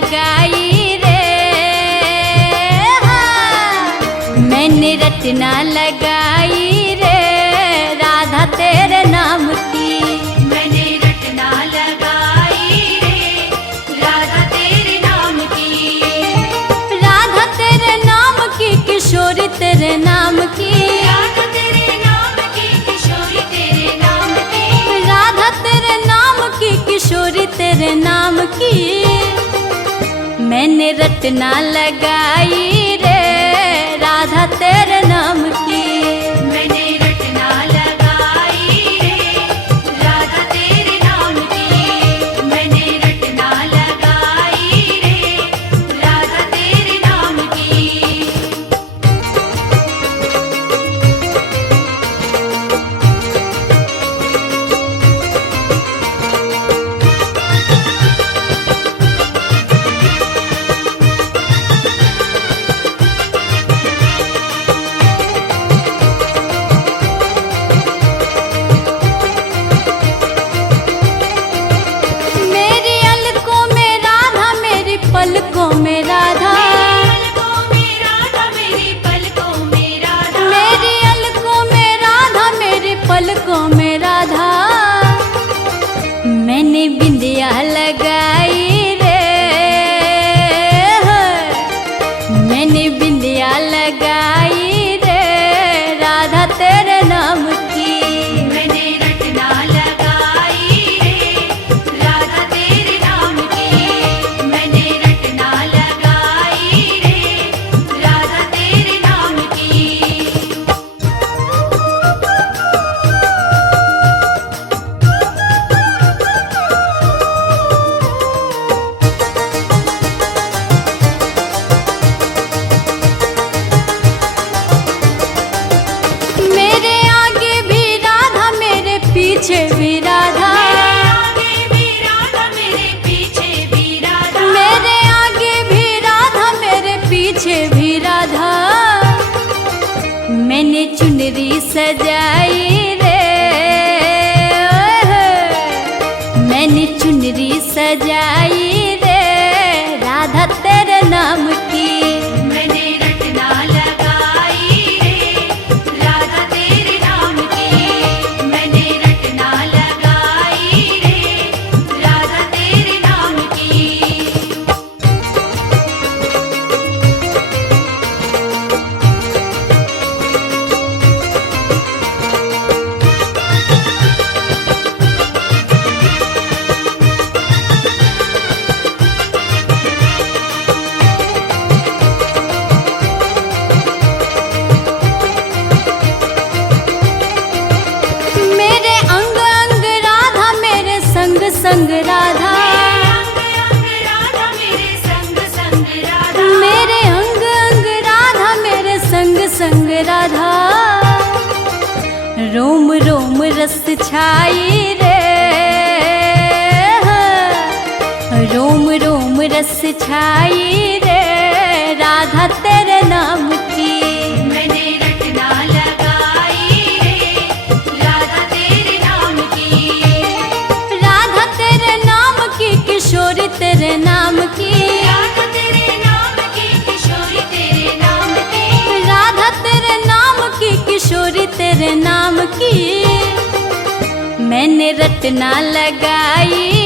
लगाई रे, मैंने रटना लगाई रे राधा तेरे नाम की। मैंने रटना लगाई रे राधा तेरे नाम की। राधा तेरे नाम की, किशोरी तेरे नाम की। राधा तेरे नाम की, किशोरी तेरे नाम की। राधा तेरे नाम की, किशोरी तेरे नाम की। मैंने रटना लगाई रे राधा तेरे नाम की। मैंने रटना लगाई रे राधा तेरे नाम की। मैंने रटना लगाई रे राधा तेरे नाम की। मेरी अलकों में राधा, मेरी पलकों में राधा। पलकों में राधा, मेरी पलकों में राधा। मेरी अलकों में राधा, मेरी पलकों में राधा। मैंने बिंदिया लगाई रे, मैंने बिंदिया लगाई रे राधा तेरे नाम की। मैंने रटना लगाई रे राधा तेरे नाम की। मैंने रटना लगाई रे राधा तेरे नाम की। मेरे आगे भी राधा, मेरे पीछे भी राधा। आगे भी राधा, मेरे पीछे भी राधा। मेरे आगे भी राधा, मेरे पीछे भी राधा। मैंने चुनरी सजाई रे, मैंने चुनरी सजाई रे राधा तेरे नाम की। मैंने रटना लगाई रे राधा तेरे नाम की। मैंने रटना लगाई रे राधा तेरे नाम की। मेरे अंग अंग राधा, मेरे संग संग राधा। अंग अंग राधा, मेरे संग संग राधा। मेरे अंग अंग राधा, मेरे संग संग राधा। रोम रोम रस छाई रे, रोम रोम रस छाई रे राधा तेरे नाम की। मैंने रटना लगाई रे राधा तेरे नाम की। राधा तेरे नाम की, किशोरी तेरे नाम की। राधा तेरे नाम की, किशोरी तेरे नाम की। राधा तेरे नाम की, किशोरी तेरे नाम की। मैंने रटना लगाई